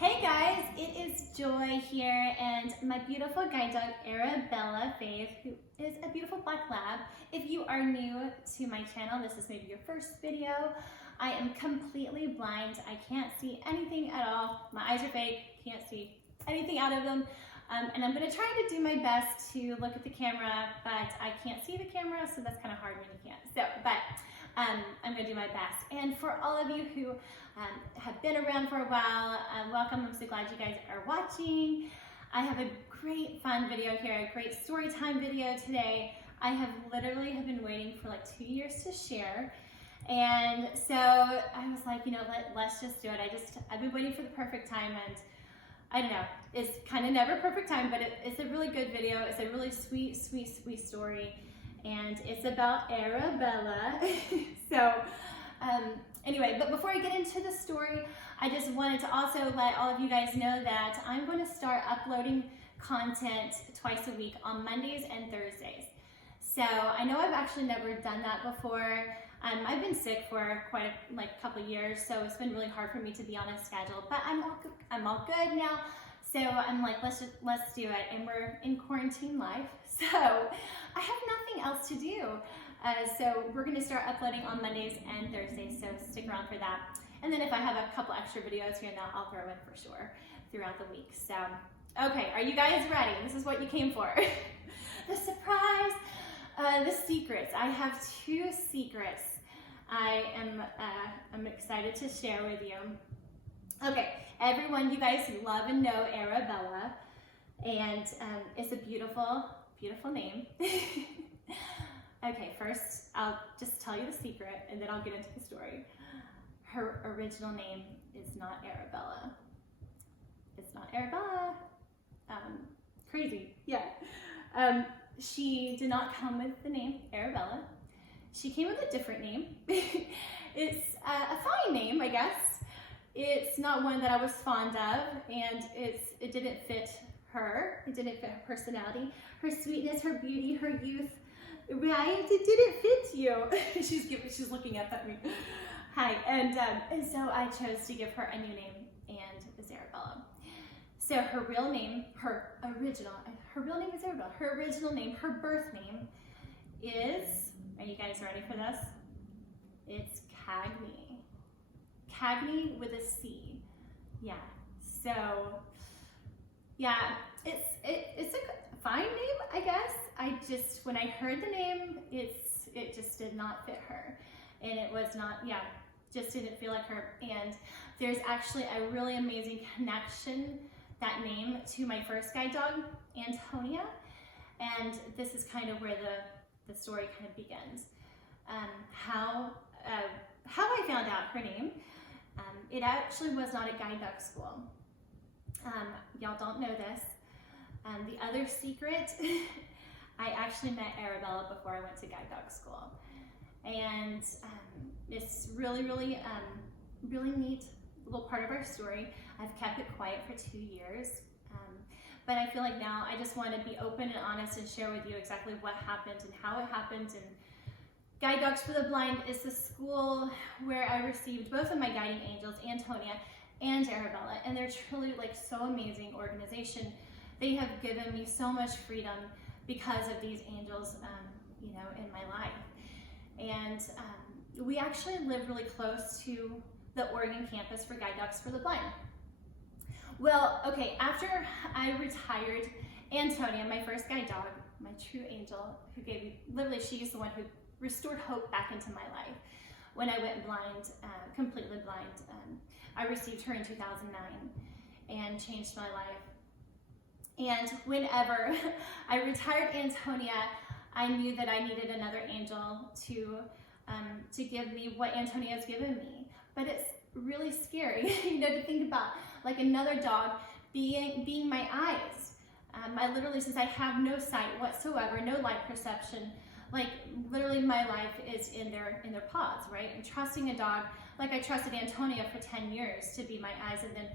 Hey guys, it is Joy here and my beautiful guide dog Arabella Faith, who is a beautiful black lab. If you are new to my channel, this is maybe your first video. I am completely blind. I can't see anything at all. My eyes are fake, can't see anything out of them. And I'm gonna try to do my best to look at the camera, but I can't see the camera, so that's kind of hard when you can't. I'm gonna do my best. And for all of you who have been around for a while, welcome. I'm so glad you guys are watching. I have a great fun video here, a great story time video today. I have literally been waiting for like 2 years to share. And so I was like, you know, let's just do it. I've been waiting for the perfect time, and I don't know, it's kind of never perfect time, but it's a really good video. It's a really sweet, sweet, sweet story. And it's about Arabella. Anyway, but before I get into the story, I just wanted to also let all of you guys know that I'm going to start uploading content twice a week on Mondays and Thursdays. So I know I've actually never done that before. I've been sick for quite a couple years, so it's been really hard for me to be on a schedule, but I'm all good now. So I'm like, let's do it. And we're in quarantine life, so I have nothing else to do. So we're gonna start uploading on Mondays and Thursdays, so stick around for that. And then if I have a couple extra videos here and there, I'll throw in for sure throughout the week. So, okay, are you guys ready? This is what you came for. The surprise, the secrets. I have 2 secrets I'm excited to share with you. Okay, everyone, you guys love and know Arabella, and it's a beautiful, beautiful name. Okay, first I'll just tell you the secret and then I'll get into the story. Her original name is not Arabella. It's not Arabella. Crazy, yeah. She did not come with the name Arabella. She came with a different name. It's a fine name, I guess. It's not one that I was fond of, and it didn't fit her. It didn't fit her personality, her sweetness, her beauty, her youth. Right? It didn't fit you. She's looking up at me. Hi, and so I chose to give her a new name, and it's Arabella. So her real name, her real name is Arabella. Her original name, her birth name is, are you guys ready for this? It's Cagney. Cagney with a C. Yeah. So, yeah, it's a fine name, I guess. When I heard the name, it just did not fit her. And it was not, yeah, just didn't feel like her. And there's actually a really amazing connection, that name, to my first guide dog, Antonia. And this is kind of where the story kind of begins. How I found out her name. It actually was not a guide dog school. Y'all don't know this. The other secret, I actually met Arabella before I went to guide dog school. And it's really, really, really neat little part of our story. I've kept it quiet for 2 years. But I feel like now I just want to be open and honest and share with you exactly what happened and how it happened. And Guide Dogs for the Blind is the school where I received both of my guiding angels, Antonia and Arabella, and they're truly like so amazing organization. They have given me so much freedom because of these angels, you know, in my life. And we actually live really close to the Oregon campus for Guide Dogs for the Blind. Well, okay, after I retired Antonia, my first guide dog, my true angel, who gave me, literally she's the one who restored hope back into my life. When I went blind, completely blind, I received her in 2009 and changed my life. And whenever I retired Antonia, I knew that I needed another angel to give me what Antonia has given me. But it's really scary, you know, to think about like another dog being my eyes. I literally, since I have no sight whatsoever, no light perception, like literally my life is in their paws, right? And trusting a dog, like I trusted Antonia for 10 years to be my eyes, and then,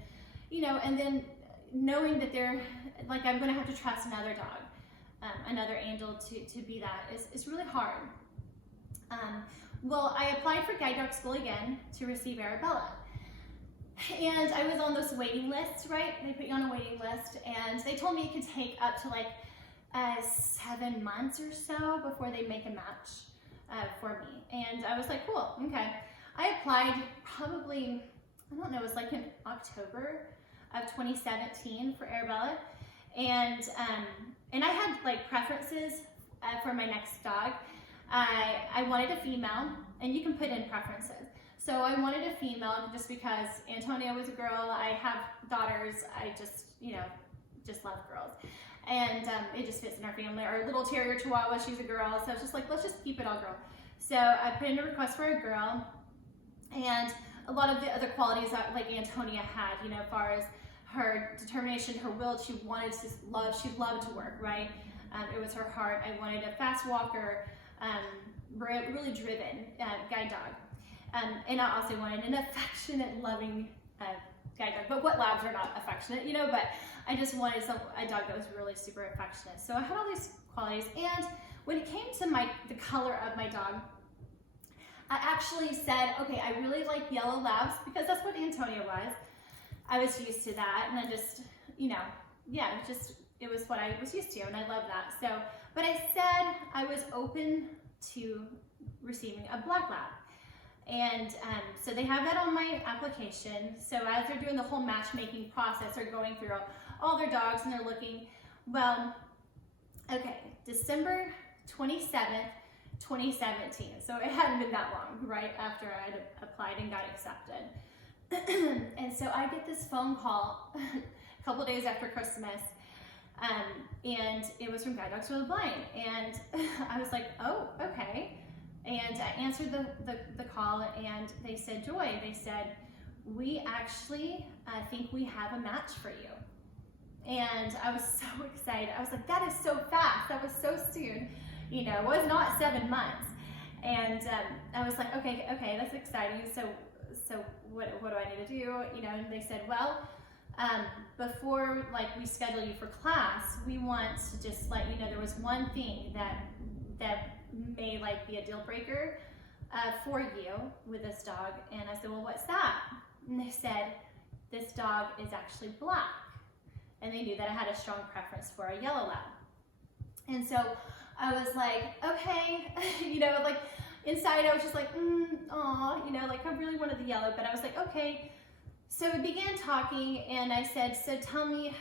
you know, and then knowing that they're, like I'm gonna have to trust another dog, another angel to be that is really hard. Well, I applied for guide dog school again to receive Arabella. And I was on this waiting list, right? They put you on a waiting list, and they told me it could take up to like 7 months or so before they make a match for me. And I was like, cool, okay. I applied probably, I don't know, it was like in October of 2017 for Arabella. And I had like preferences for my next dog. I wanted a female, and you can put in preferences. So I wanted a female just because Antonia was a girl. I have daughters. I just, just love girls. And it just fits in our family. Our little terrier chihuahua, she's a girl. So it's just like, let's just keep it all girl. So I put in a request for a girl. And a lot of the other qualities that like Antonia had, as far as her determination, her will, she wanted to love, she loved to work, right? It was her heart. I wanted a fast walker, really driven guide dog. And I also wanted an affectionate, loving guide dog. But what labs are not affectionate, but I just wanted a dog that was really super affectionate. So I had all these qualities. And when it came to the color of my dog, I actually said, okay, I really like yellow labs because that's what Antonia was. I was used to that, and I just, it was what I was used to, and I love that. So, but I said I was open to receiving a black lab. And so they have that on my application. So as they're doing the whole matchmaking process, they're going through all their dogs and they're looking, well, okay, December 27th, 2017. So it hadn't been that long, right, after I had applied and got accepted. And so I get this phone call a couple days after Christmas, and it was from Guide Dogs for the Blind. And I was like, oh, okay. And I answered the call, and they said, Joy, they said, we actually think we have a match for you. And I was so excited. I was like, that is so fast. That was so soon. It was not 7 months. And I was like, okay, that's exciting. So what do I need to do? And they said, well, before we schedule you for class, we want to just let you know there was one thing that may be a deal breaker for you with this dog. And I said, well, what's that? And they said, this dog is actually black. And they knew that I had a strong preference for a yellow lab. And so I was like, okay, inside I was just like, aw, I really wanted the yellow, but I was like, okay. So we began talking, and I said, so tell me,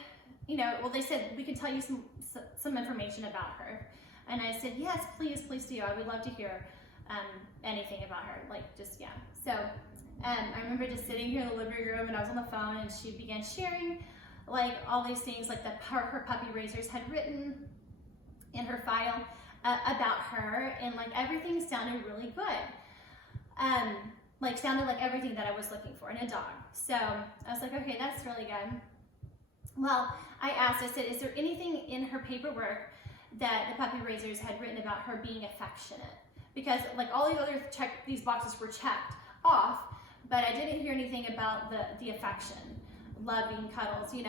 they said, we can tell you some information about her. And I said, yes, please do. I would love to hear anything about her, So I remember just sitting here in the living room, and I was on the phone, and she began sharing all these things, her puppy raisers had written in her file about her, and everything sounded really good. Sounded like everything that I was looking for in a dog. So I was like, okay, that's really good. Well, I asked, I said, is there anything in her paperwork that the puppy raisers had written about her being affectionate? Because all these boxes were checked off, but I didn't hear anything about the affection, loving cuddles, and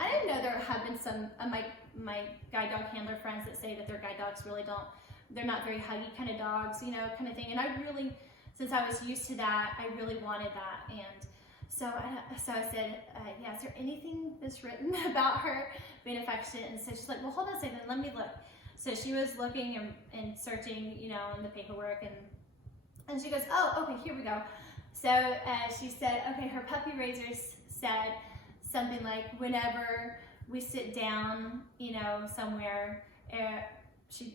I didn't know there had been some of my guide dog handler friends that say that their guide dogs really they're not very huggy kind of dogs, kind of thing. And I really, since I was used to that, I really wanted that. And so I said, yeah, is there anything that's written about her being affectionate? And so she's like, well, hold on a second, let me look. So she was looking and searching, in the paperwork, and she goes, oh, okay, here we go. So she said, okay, her puppy raisers said something like, whenever we sit down, somewhere, she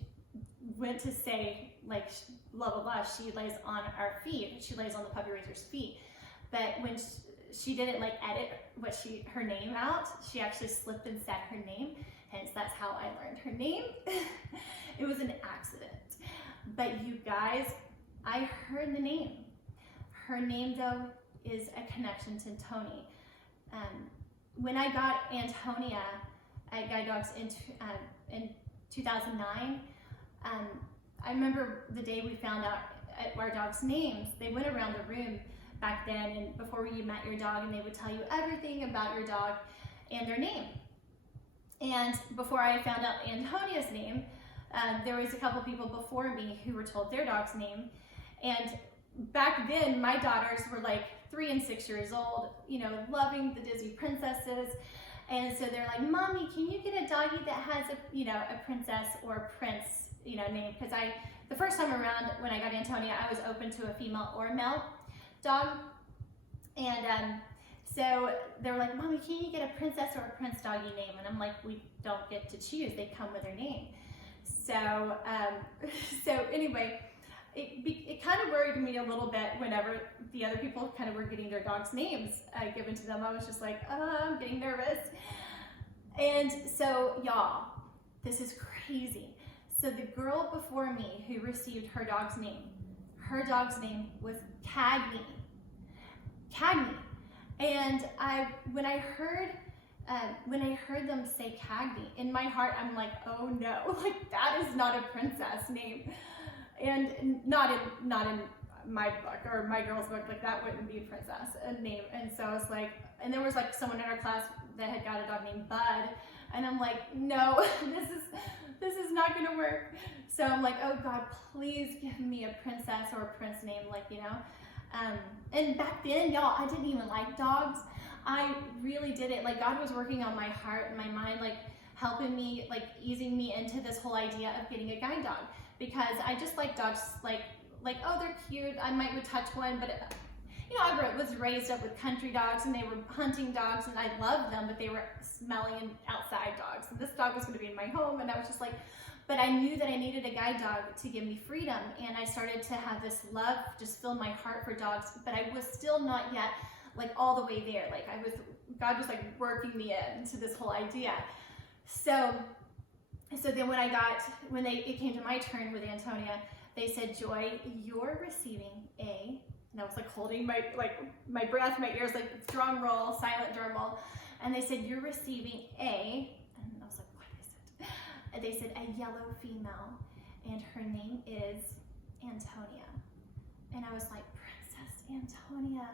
went to say, blah, blah, blah, she lays on our feet. She lays on the puppy raiser's feet. But when she didn't edit her name out, she actually slipped and said her name. Hence, that's how I learned her name. It was an accident. But you guys, I heard the name. Her name, though, is a connection to Tony. When I got Antonia at Guide Dogs in 2009, I remember the day we found out our dogs' names. They went around the room back then, and before you met your dog, and they would tell you everything about your dog and their name. And before I found out Antonia's name, there was a couple people before me who were told their dog's name. And back then, my daughters were 3 and 6 years old, you know, loving the Disney princesses. And so they're like, Mommy, can you get a doggy that has a, you know, a princess or a prince, you know, name? Because the first time around when I got Antonia, I was open to a female or a male dog. And so they were like, Mommy, can you get a princess or a prince doggy name? And I'm like, we don't get to choose. They come with their name. So, so anyway, it kind of worried me a little bit whenever the other people kind of were getting their dogs' names given to them. I was just like, oh, I'm getting nervous. And so, y'all, this is crazy. So the girl before me who received her dog's name was Cagney. Cagney. And when I heard them say Cagney, in my heart, I'm like, oh no, like that is not a princess name. And not in my book or my girl's book, like that wouldn't be a princess a name. And so I was like, and there was like someone in our class that had got a dog named Bud, and I'm like, no, this is not gonna work. So I'm like, oh God, please give me a princess or a prince name, like, you know. And back then, y'all, I didn't even like dogs. I really didn't. Like, God was working on my heart and my mind, like helping me, like easing me into this whole idea of getting a guide dog. Because I just like dogs, like oh, they're cute. I would touch one, but you know, I was raised up with country dogs, and they were hunting dogs, and I loved them, but they were smelly and outside dogs. And this dog was going to be in my home, and I was just like, but I knew that I needed a guide dog to give me freedom, and I started to have this love just fill my heart for dogs, but I was still not yet like all the way there. Like God was like working me into this whole idea. So then when it came to my turn with Antonia, they said, Joy, you're receiving a, and I was like holding my breath, my ears, like drum roll, silent drum roll. And they said, you're receiving a, and I was like, what is it? And they said, a yellow female, and her name is Antonia. And I was like, Princess Antonia.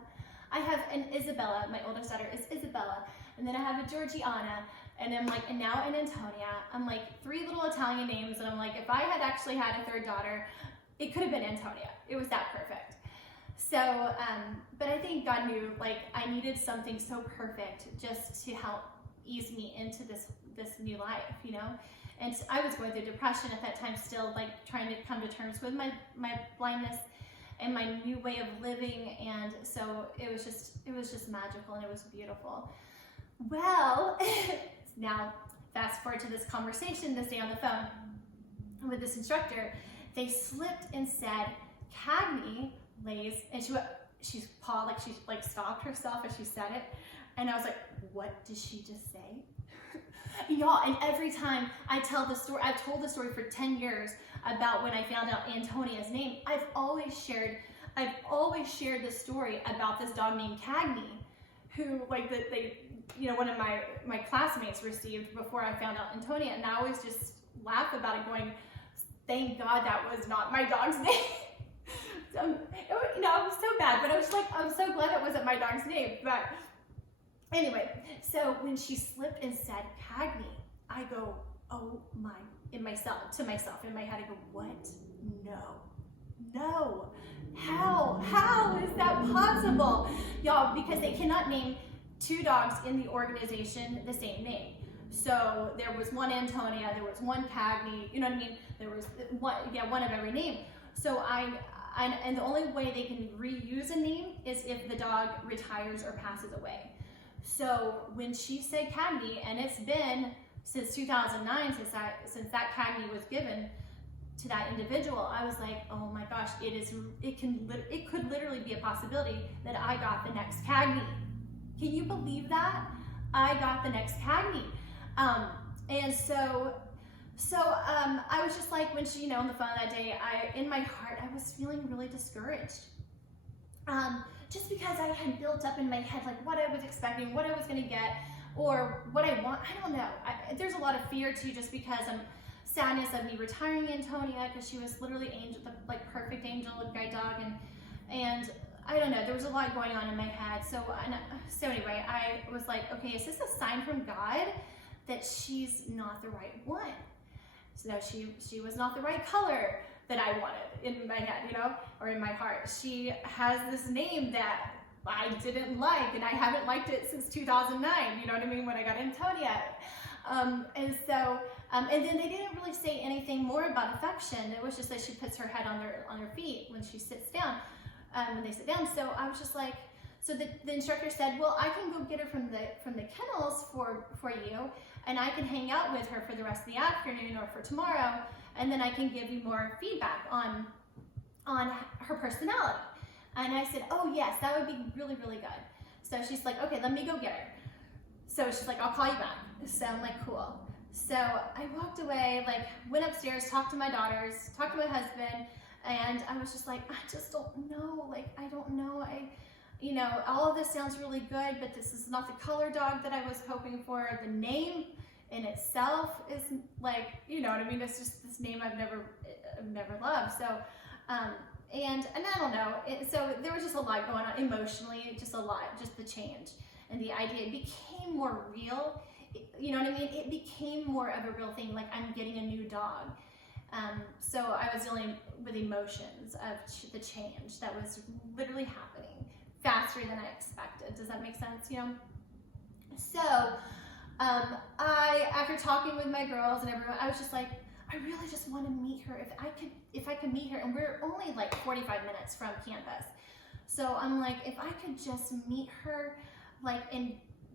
I have an Isabella, my oldest daughter is Isabella, and then I have a Georgiana, and I'm like, and now an Antonia. I'm like 3 little Italian names, and I'm like, if I had actually had a 3rd daughter, it could have been Antonia. It was that perfect. So, but I think God knew, like, I needed something so perfect just to help ease me into this new life, you know? And I was going through depression at that time still, like trying to come to terms with my blindness and my new way of living. And so it was just magical, and it was beautiful. Well, now fast forward to this conversation this day on the phone with this instructor. They slipped and said, Cagney lays, and she stopped herself as she said it. And I was like, what did she just say? Y'all, and every time I tell the story, I've told the story for 10 years about when I found out Antonia's name. I've always shared the story about this dog named Cagney, who one of my classmates received before I found out Antonia, and I always just laugh about it, going, thank God that was not my dog's name. So, it was so bad, but I was like, I'm so glad it wasn't my dog's name. But anyway, so when she slipped and said Cagney, I go, oh my, to myself, in my head, I go, what? No, how is that possible? Y'all, because they cannot name 2 dogs in the organization the same name. So there was one Antonia, there was one Cagney, you know what I mean? There was one of every name. So and the only way they can reuse a name is if the dog retires or passes away. So when she said Cagney, and it's been since 2009 since that Cagney was given to that individual, I was like, oh my gosh, it could literally be a possibility that I got the next Cagney. Can you believe that? I got the next Cagney. And so I was just like, when she, on the phone that day, in my heart, I was feeling really discouraged. Just because I had built up in my head, like what I was expecting, what I was going to get, or what I want. I don't know. There's a lot of fear too, just because sadness of me retiring Antonia, because she was literally the perfect angel guide dog, and I don't know. There was a lot going on in my head. So anyway, I was like, okay, is this a sign from God that she's not the right one? So she was not the right color that I wanted in my head, or in my heart. She has this name that, I didn't like, and I haven't liked it since 2009, you know what I mean, when I got Antonia. And then they didn't really say anything more about affection. It was just that she puts her head on her feet when she sits down, when they sit down. So I was just like, so the instructor said, well, I can go get her from the kennels for you, and I can hang out with her for the rest of the afternoon or for tomorrow, and then I can give you more feedback on her personality. And I said, oh yes, that would be really, really good. So she's like, okay, let me go get her. So she's like, I'll call you back. So I'm like, cool. So I walked away, like went upstairs, talked to my daughters, talked to my husband, and I was just like, I just don't know. Like, I don't know. You know, all of this sounds really good, but this is not the color dog that I was hoping for. The name in itself is like, you know what I mean? It's just this name I've never loved. So, and I don't know. So there was just a lot going on emotionally, just a lot, just the change. And the idea, it became more real. You know what I mean? It became more of a real thing, like I'm getting a new dog. So I was dealing with emotions of the change that was literally happening faster than I expected. Does that make sense? You know? So after talking with my girls and everyone, I was just like, I really just want to meet her. If I could meet her, and we're only like 45 minutes from campus. So I'm like, if I could just meet her, like, and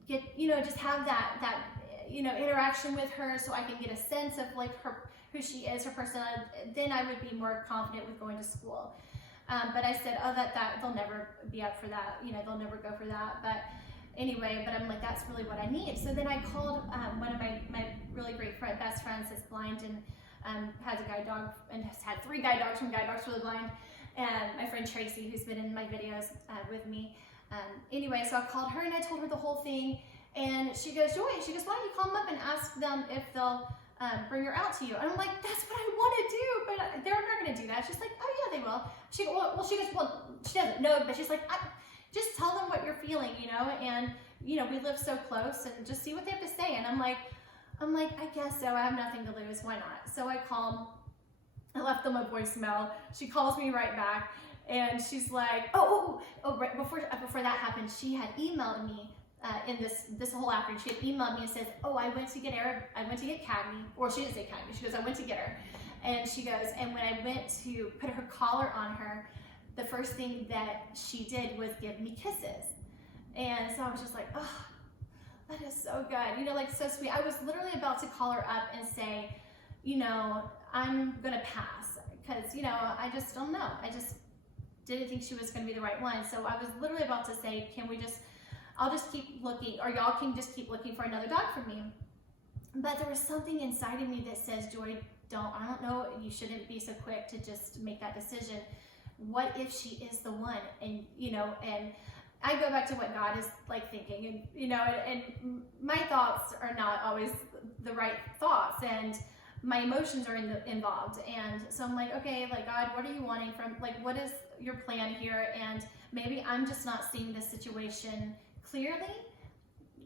get, you know, just have that you know, interaction with her, so I can get a sense of like who she is, her personality, then I would be more confident with going to school. But I said, oh, that they'll never be up for that. You know, they'll never go for that. But anyway, but I'm like, that's really what I need. So then I called one of my really great best friends that's blind and has a guide dog and has had 3 guide dogs from Guide Dogs for the Blind. And my friend Tracy, who's been in my videos with me. Anyway, so I called her and I told her the whole thing. And she goes, Joy, she goes, why don't you call them up and ask them if they'll bring her out to you? And I'm like, that's what I want to do, but they're not going to do that. She's like, oh yeah, they will. She doesn't know, but she's like, just tell them what you're feeling, you know, and you know, we live so close, and just see what they have to say. And I'm like, I guess so. I have nothing to lose. Why not? So I called. I left them a voicemail. She calls me right back, and she's like, right before that happened, she had emailed me. In this whole afternoon, she had emailed me and says, oh, I went to get Cagney, or she didn't say Cagney, she goes, I went to get her. And she goes, and when I went to put her collar on her, the first thing that she did was give me kisses. And so I was just like, oh, that is so good. You know, like so sweet. I was literally about to call her up and say, you know, I'm gonna pass, because, you know, I just don't know. I just didn't think she was gonna be the right one. So I was literally about to say, I'll just keep looking, or y'all can just keep looking for another dog for me. But there was something inside of me that says, Joy, I don't know, you shouldn't be so quick to just make that decision. What if she is the one? And, you know, and I go back to what God is like thinking, and, you know, and my thoughts are not always the right thoughts, and my emotions are involved. And so I'm like, okay, like, God, what are you wanting from, like, what is your plan here? And maybe I'm just not seeing this situation clearly,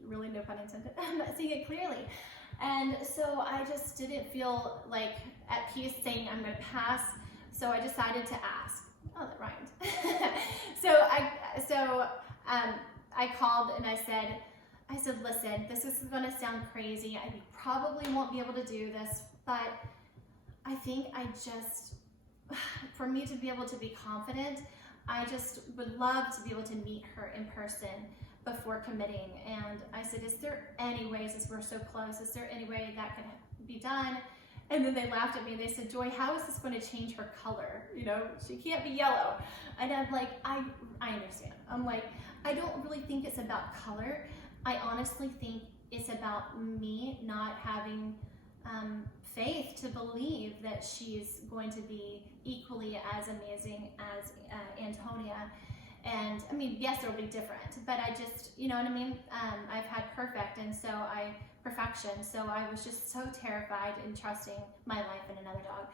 really no pun intended. I'm not seeing it clearly. And so I just didn't feel like at peace saying I'm going to pass. So I decided to ask. Oh, that rhymed. So I called and I said, listen, this is going to sound crazy. I probably won't be able to do this, but I think for me to be able to be confident, I just would love to be able to meet her in person before committing. And I said, is there any way, since we're so close, is there any way that could be done? And then they laughed at me and they said, Joy, how is this going to change her color? You know, she can't be yellow. And I'm like, I understand. I'm like, I don't really think it's about color. I honestly think it's about me not having faith to believe that she's going to be equally as amazing as Antonia. And I mean, yes, it'll be different, but I just, you know what I mean? I've had perfection. So I was just so terrified in trusting my life in another dog.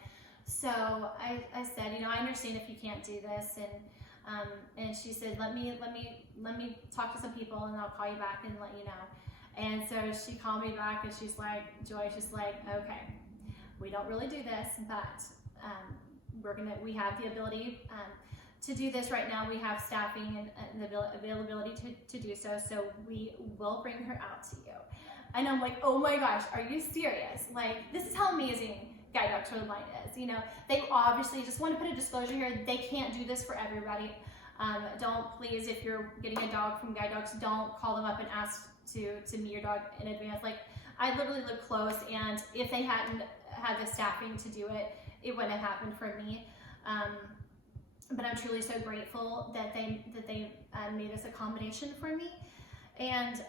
So I said, you know, I understand if you can't do this. And she said, let me talk to some people and I'll call you back and let you know. And so she called me back and she's like, Joy, she's like, okay, we don't really do this, but we have the ability to do this right now, we have staffing and the availability to do so. So we will bring her out to you. And I'm like, oh my gosh, are you serious? Like, this is how amazing Guide Dogs for the Blind is. You know, they obviously, just want to put a disclosure here, they can't do this for everybody. Don't please, if you're getting a dog from Guide Dogs, don't call them up and ask to meet your dog in advance. Like, I literally live close, and if they hadn't had the staffing to do it, it wouldn't have happened for me. But I'm truly so grateful that they made this accommodation for me. And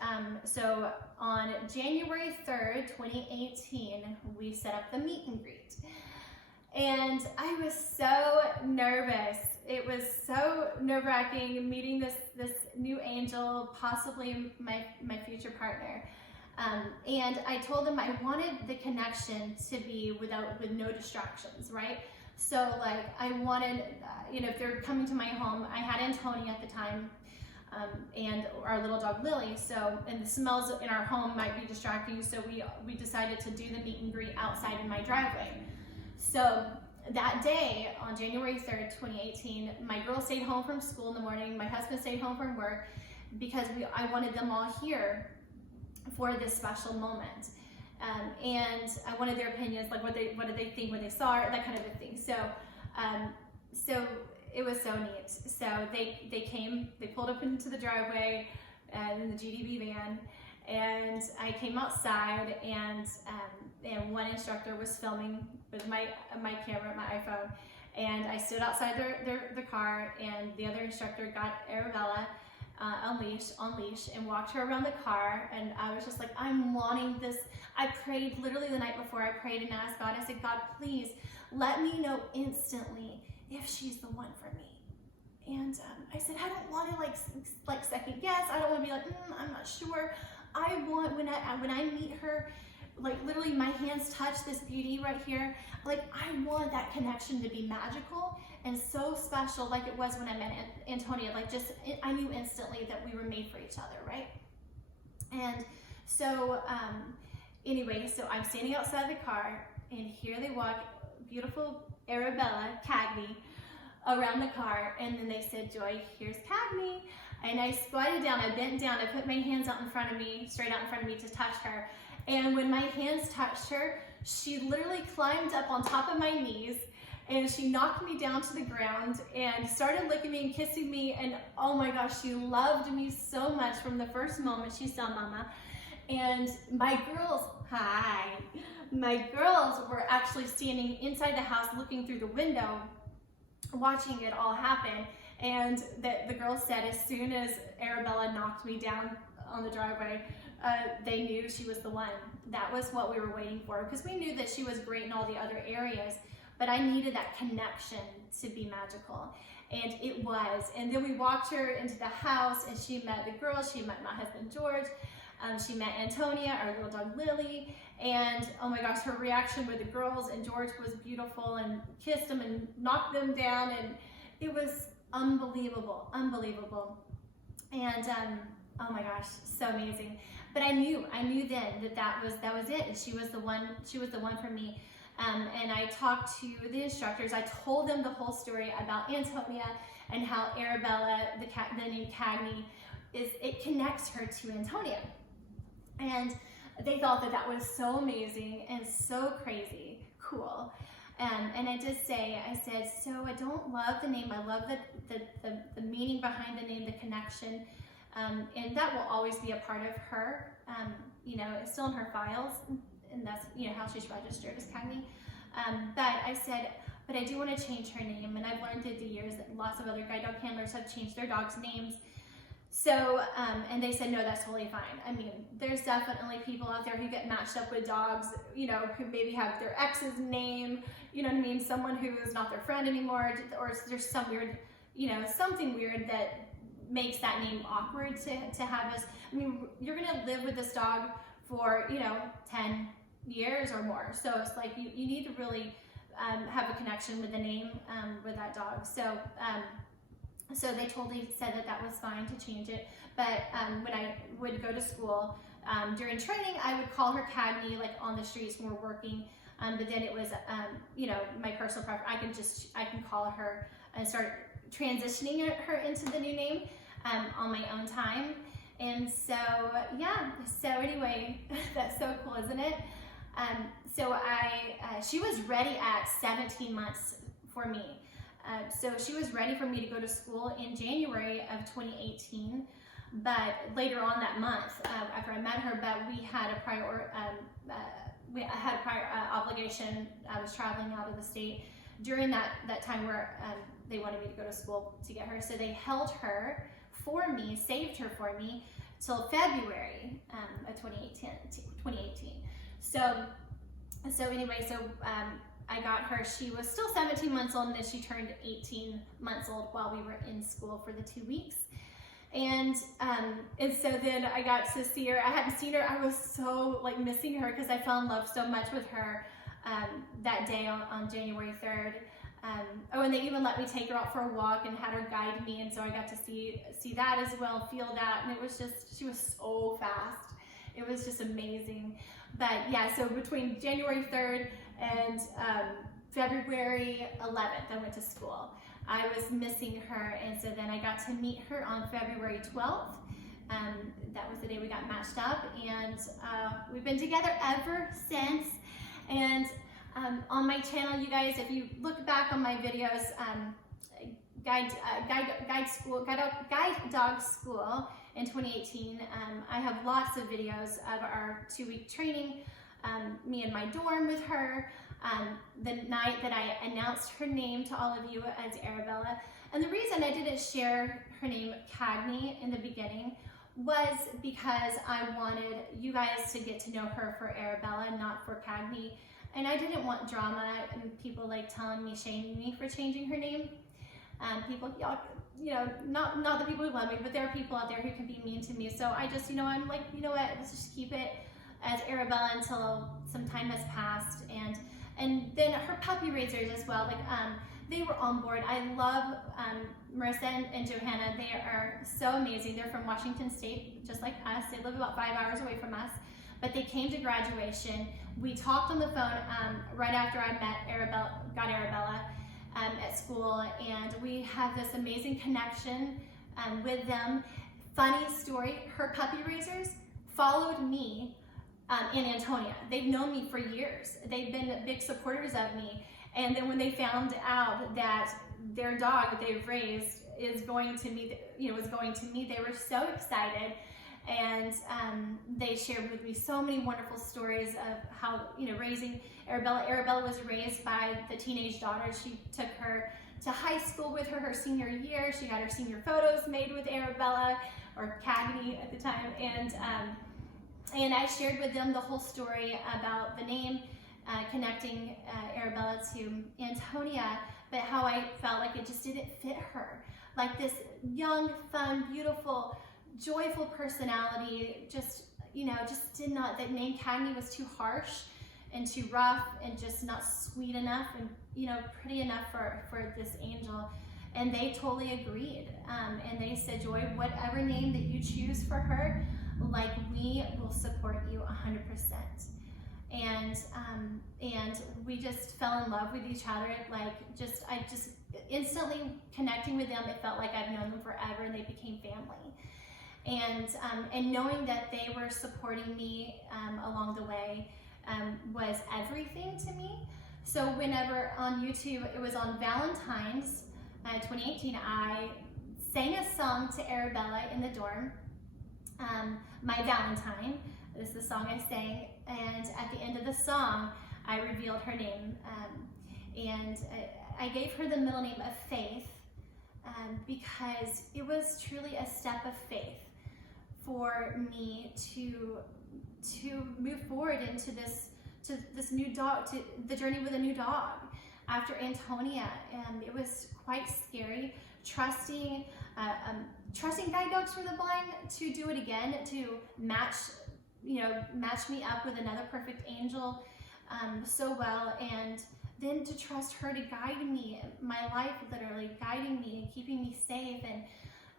so on January 3rd, 2018, we set up the meet and greet. And I was so nervous. It was so nerve-wracking meeting this new angel, possibly my future partner. And I told them I wanted the connection to be with no distractions, right? So like I wanted, if they're coming to my home, I had Antonia at the time, and our little dog Lily. So, and the smells in our home might be distracting. So we decided to do the meet and greet outside in my driveway. So that day on January 3rd, 2018, my girls stayed home from school in the morning. My husband stayed home from work because I wanted them all here for this special moment. And I wanted their opinions, like what did they think when they saw it, that kind of a thing. So, so it was so neat. So they came, they pulled up into the driveway in the GDB van, and I came outside, and one instructor was filming with my camera, my iPhone, and I stood outside the car, and the other instructor got Arabella on leash and walked her around the car. And I was just like, I'm wanting this. I prayed literally the night before. I prayed and asked God. I said, God, please let me know instantly if she's the one for me. And I said, I don't want to like second guess. I don't want to be like, I'm not sure. I want when I meet her, like literally my hands touch this beauty right here. Like I want that connection to be magical and so special, like it was when I met Antonia. Like I knew instantly that we were made for each other, right? And so anyway, so I'm standing outside the car, and here they walk, beautiful Arabella, Cagney, around the car, and then they said, Joy, here's Cagney. And I squatted down, I bent down, I put my hands out in front of me, straight out in front of me to touch her. And when my hands touched her, she literally climbed up on top of my knees, and she knocked me down to the ground and started licking me and kissing me. And oh my gosh, she loved me so much from the first moment she saw Mama. And my girls were actually standing inside the house looking through the window, watching it all happen. And the girls said as soon as Arabella knocked me down on the driveway, they knew she was the one. That was what we were waiting for, because we knew that she was great in all the other areas, but I needed that connection to be magical. And it was. And then we walked her into the house, and she met the girls. She met my husband, George. She met Antonia, our little dog, Lily. And oh my gosh, her reaction with the girls and George was beautiful, and kissed them and knocked them down. And it was unbelievable, unbelievable. And oh my gosh, so amazing. But I knew then that was it. And she was the one for me. And I talked to the instructors. I told them the whole story about Antonia and how Arabella, the name Cagney, it connects her to Antonia. And they thought that was so amazing and so crazy cool. And I did say, I said, so I don't love the name. I love the meaning behind the name, the connection. And that will always be a part of her. It's still in her files, and that's how she's registered as Cagney. But I said, but I do want to change her name. And I've learned through the years that lots of other guide dog handlers have changed their dogs' names. So, and they said, no, that's totally fine. I mean, there's definitely people out there who get matched up with dogs, who maybe have their ex's name, someone who is not their friend anymore, or there's some weird, something weird that makes that name awkward to have us. I mean, you're going to live with this dog for, 10 years or more. So it's like, you need to really have a connection with the name, with that dog. So they totally said that was fine to change it. But when I would go to school, during training, I would call her Cagney, like on the streets when we're working. But then it was, my personal preference. I can call her and start transitioning her into the new name on my own time. And so, yeah, so anyway, that's so cool, isn't it? So she was ready at 17 months for me. So she was ready for me to go to school in January of 2018, but later on that month, after I met her, but we had a prior obligation. I was traveling out of the state during that time where they wanted me to go to school to get her. So they held her for me, saved her for me till February of 2018. So anyway, I got her. She was still 17 months old, and then she turned 18 months old while we were in school for the 2 weeks. And so then I got to see her. I hadn't seen her. I was so like missing her because I fell in love so much with her that day on January 3rd. And they even let me take her out for a walk and had her guide me, and so I got to see that as well, feel that, and it was just, she was so fast. It was just amazing. But yeah, so between January 3rd and February 11th, I went to school. I was missing her, and so then I got to meet her on February 12th. That was the day we got matched up, and we've been together ever since. And on my channel, you guys, if you look back on my videos, guide dog school in 2018, I have lots of videos of our 2-week training, me in my dorm with her, the night that I announced her name to all of you as Arabella. And the reason I didn't share her name Cagney in the beginning was because I wanted you guys to get to know her for Arabella, not for Cagney. And I didn't want drama and people like telling me, shaming me for changing her name. People, you know, not the people who love me, but there are people out there who can be mean to me. So I just, I'm like, you know what, let's just keep it as Arabella until some time has passed. And then her puppy raisers as well, like they were on board. I love Marissa and Johanna. They are so amazing. They're from Washington State, just like us. They live about 5 hours away from us, but they came to graduation. We talked on the phone right after I got Arabella at school, and we have this amazing connection with them. Funny story, her puppy raisers followed me in Antonia. They've known me for years. They've been big supporters of me. And then when they found out that their dog that they've raised is going to me, was going to me, they were so excited. And they shared with me so many wonderful stories of how, raising Arabella. Arabella was raised by the teenage daughter. She took her to high school with her senior year. She got her senior photos made with Arabella, or Cagney at the time. And I shared with them the whole story about the name, connecting Arabella to Antonia, but how I felt like it just didn't fit her. Like this young, fun, beautiful, joyful personality, just did not, that name Cagney was too harsh and too rough and just not sweet enough and, pretty enough for this angel. And they totally agreed. And they said, Joy, whatever name that you choose for her, like, we will support you 100%. And we just fell in love with each other. I just instantly connecting with them. It felt like I've known them forever, and they became family. And knowing that they were supporting me along the way was everything to me. So whenever on YouTube, it was on Valentine's 2018, I sang a song to Arabella in the dorm, My Valentine. This is the song I sang, and at the end of the song, I revealed her name, and I gave her the middle name of Faith, because it was truly a step of faith for me to move forward into this new dog, to the journey with a new dog after Antonia. And it was quite scary, trusting guide dogs for the blind to do it again, to match me up with another perfect angel so well, and then to trust her to guide me, my life, literally guiding me and keeping me safe. And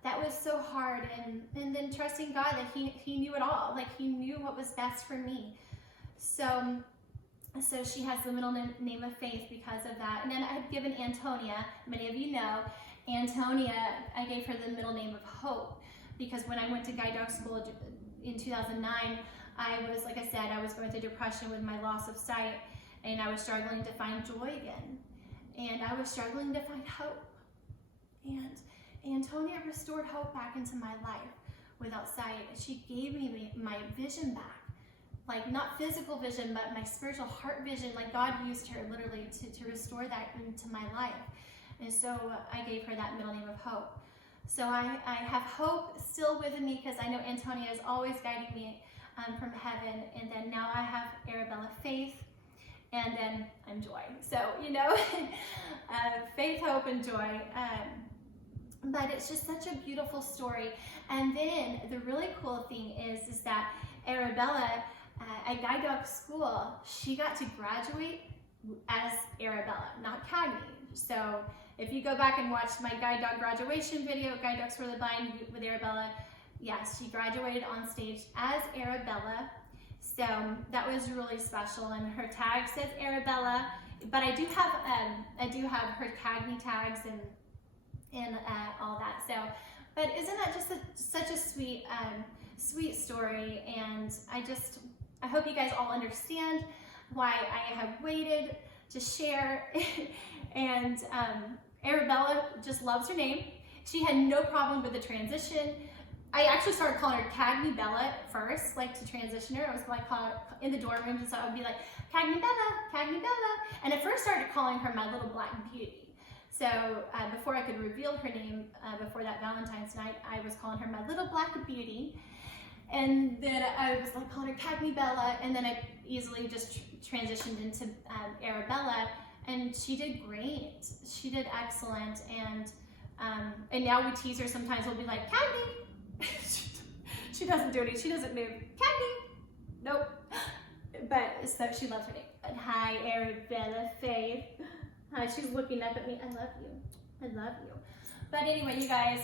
that was so hard. And then trusting God that he knew it all, like he knew what was best for me. So she has the middle name of Faith because of that. And then I had given Antonia, many of you know, Antonia, I gave her the middle name of Hope, because when I went to guide dog school in 2009, I was, like I said, I was going through depression with my loss of sight, and I was struggling to find joy again. And I was struggling to find hope. And Antonia restored hope back into my life without sight. She gave me my vision back. Like, not physical vision, but my spiritual heart vision. Like, God used her literally to restore that into my life. And so I gave her that middle name of Hope. So I have hope still within me, because I know Antonia is always guiding me from heaven. And then now I have Arabella, Faith, and then I'm Joy. So, you know, faith, hope, and joy. But it's just such a beautiful story. And then the really cool thing is that Arabella, at guide dog school, she got to graduate as Arabella, not Cagney. So if you go back and watch my guide dog graduation video, Guide Dogs for the Blind with Arabella, yes, she graduated on stage as Arabella. So that was really special, and her tag says Arabella, but I do have her Cagney tags and all that. So, but isn't that just such a sweet story? And I hope you guys all understand why I have waited to share. And Arabella just loves her name. She had no problem with the transition. I actually started calling her Cagney Bella at first, like, to transition her. I was like calling her in the dorm room, and so I would be like, Cagney Bella, Cagney Bella. And at first started calling her my little black beauty. So before I could reveal her name, before that Valentine's night, I was calling her my little black beauty. And then I was like calling her Cagney Bella, and then I easily just transitioned into Arabella, and she did great. She did excellent, and now we tease her sometimes. We'll be like, Cagney. She doesn't do anything. She doesn't move. Cagney. Nope. But so she loves her name. And hi, Arabella, Faith. Hi, she's looking up at me. I love you. I love you. But anyway, you guys,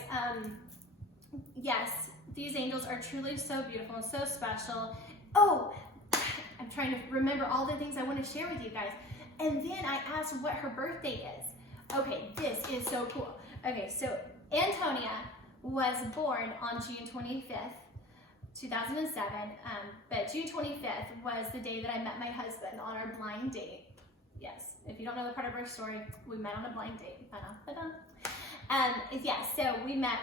yes, these angels are truly so beautiful and so special. Oh, I'm trying to remember all the things I want to share with you guys. And then I asked what her birthday is. Okay, this is so cool. Okay, so Antonia was born on June 25th, 2007, but June 25th was the day that I met my husband on our blind date. Yes, if you don't know the part of our story, we met on a blind date. Yeah, so we met,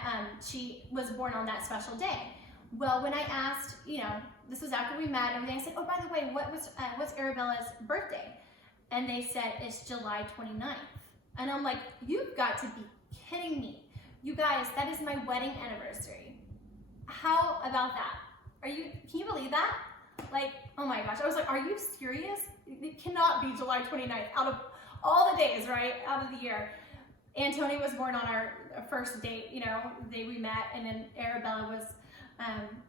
she was born on that special day. Well, when I asked, you know, this was after we met and everything, I said, oh, by the way, what's Arabella's birthday? And they said, it's July 29th. And I'm like, you've got to be kidding me. You guys, that is my wedding anniversary. How about that? Can you believe that? Like, oh my gosh. I was like, are you serious? It cannot be July 29th out of all the days, right? Out of the year. Antonia was born on our first date, you know, the day we met, and then Arabella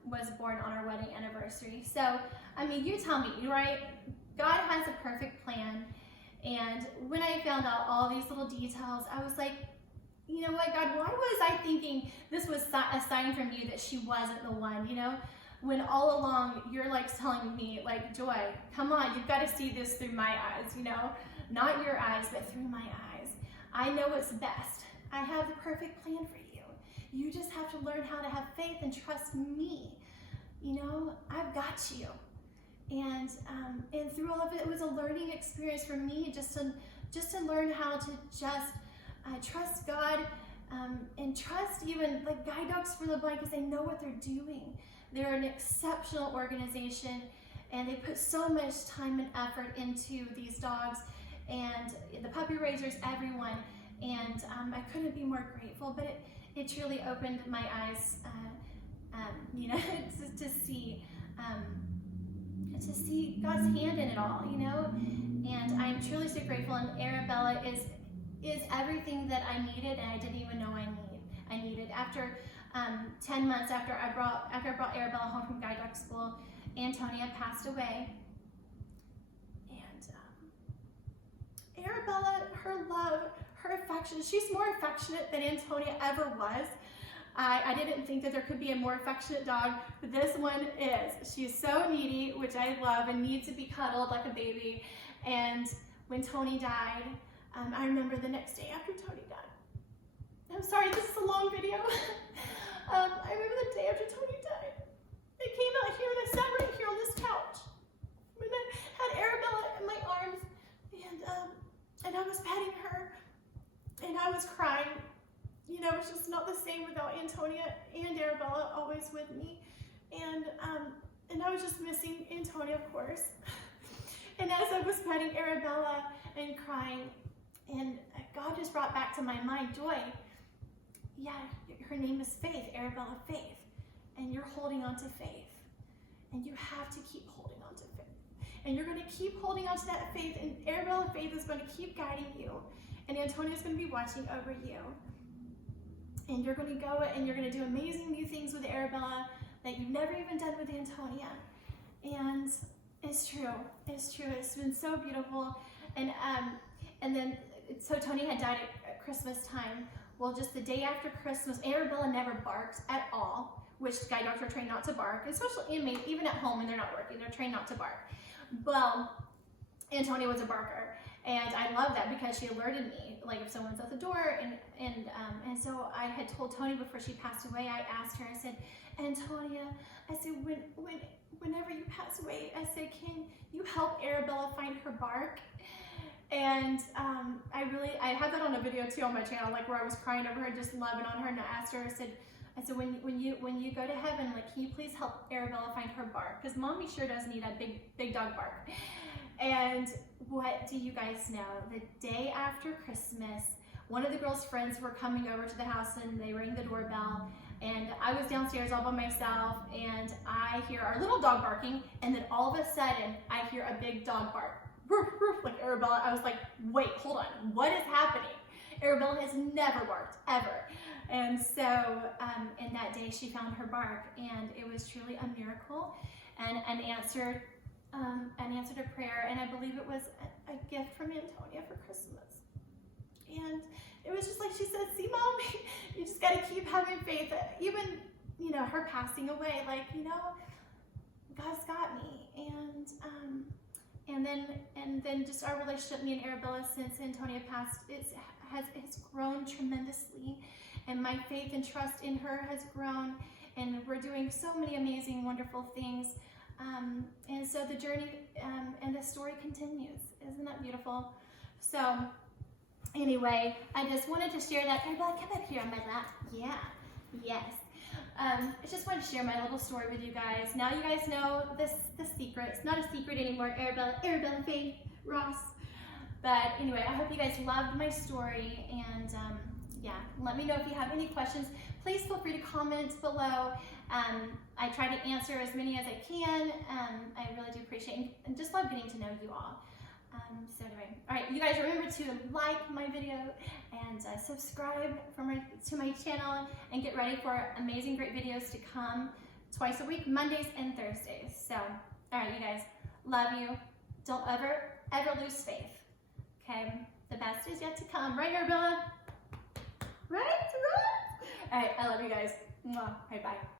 was born on our wedding anniversary. So, I mean, you tell me, right? God has a perfect plan. And when I found out all these little details, I was like, you know what, God, why was I thinking this was a sign from you that she wasn't the one, you know? When all along you're like telling me, like, Joy, come on, you've got to see this through my eyes, you know? Not your eyes, but through my eyes. I know what's best. I have the perfect plan for you. You just have to learn how to have faith and trust me. You know, I've got you. And through all of it, it was a learning experience for me just to learn how to just trust God and trust even like Guide Dogs for the Blind, because they know what they're doing. They're an exceptional organization, and they put so much time and effort into these dogs and the puppy raisers, everyone. And I couldn't be more grateful, but it truly opened my eyes, you know, to see God's hand in it all, you know. And I'm truly so grateful. And Arabella is everything that I needed, and I didn't even know I needed. After 10 months after I brought Arabella home from guide dog school, Antonia passed away. And Arabella, her love, her affection, she's more affectionate than Antonia ever was. I didn't think that there could be a more affectionate dog, but this one is. She's so needy, which I love, and needs to be cuddled like a baby. And when Tony died, I remember the next day after Tony died, I'm sorry, this is a long video. I remember the day after Tony died. I came out here and I sat right here on this couch. And I had Arabella in my arms, and I was petting her, and I was crying. You know, it's just not the same without Antonia and Arabella always with me. And I was just missing Antonia, of course. And as I was petting Arabella and crying, and God just brought back to my mind, Joy, yeah, her name is Faith, Arabella Faith, and you're holding on to faith. And you have to keep holding on to faith. And you're going to keep holding on to that faith, and Arabella Faith is going to keep guiding you. And Antonia is going to be watching over you. And you're going to go and you're going to do amazing new things with Arabella that you've never even done with Antonia. And it's true. It's true. It's been so beautiful. And then, so Tony had died at Christmas time. Well, just the day after Christmas, Arabella never barked at all, which guide dogs are trained not to bark, especially even at home when they're not working, they're trained not to bark. Well, Antonia was a barker, and I love that because she alerted me, like if someone's at the door, and so I had told Tony before she passed away, I asked her, I said, Antonia, I said, whenever you pass away, I said, can you help Arabella find her bark? And I had that on a video too on my channel, like where I was crying over her, just loving on her, and I asked her, I said, when you go to heaven, like, can you please help Arabella find her bark? Because mommy sure does need a big dog bark. And what do you guys know? The day after Christmas, one of the girls' friends were coming over to the house, and they rang the doorbell, and I was downstairs all by myself, and I hear our little dog barking, and then all of a sudden, I hear a big dog bark. Roof, roof, like Arabella. I was like, wait, hold on, what is happening? Arabella has never barked, ever. And so, in that day, she found her bark, and it was truly a miracle, and an answer to prayer, and I believe it was a gift from Antonia for Christmas. And it was just like she said, see, Mom, you just got to keep having faith. Even, you know, her passing away, like, you know, God's got me. And then just our relationship, me and Arabella, since Antonia passed, has grown tremendously. And my faith and trust in her has grown. And we're doing so many amazing, wonderful things. And so the journey and the story continues. Isn't that beautiful? So anyway, I just wanted to share that. Arabella, come up here on my lap. Yeah, yes. I just want to share my little story with you guys. Now you guys know the secret. It's not a secret anymore. Arabella Faith Ross. But anyway, I hope you guys loved my story. And yeah, let me know if you have any questions. Please feel free to comment below. I try to answer as many as I can. I really do appreciate and just love getting to know you all. So anyway, all right, you guys remember to like my video and subscribe to my channel, and get ready for amazing, great videos to come twice a week, Mondays and Thursdays. So, all right, you guys, love you. Don't ever lose faith. Okay, the best is yet to come. Right, Arabella? Right? All right, I love you guys. Mwah. All right, bye.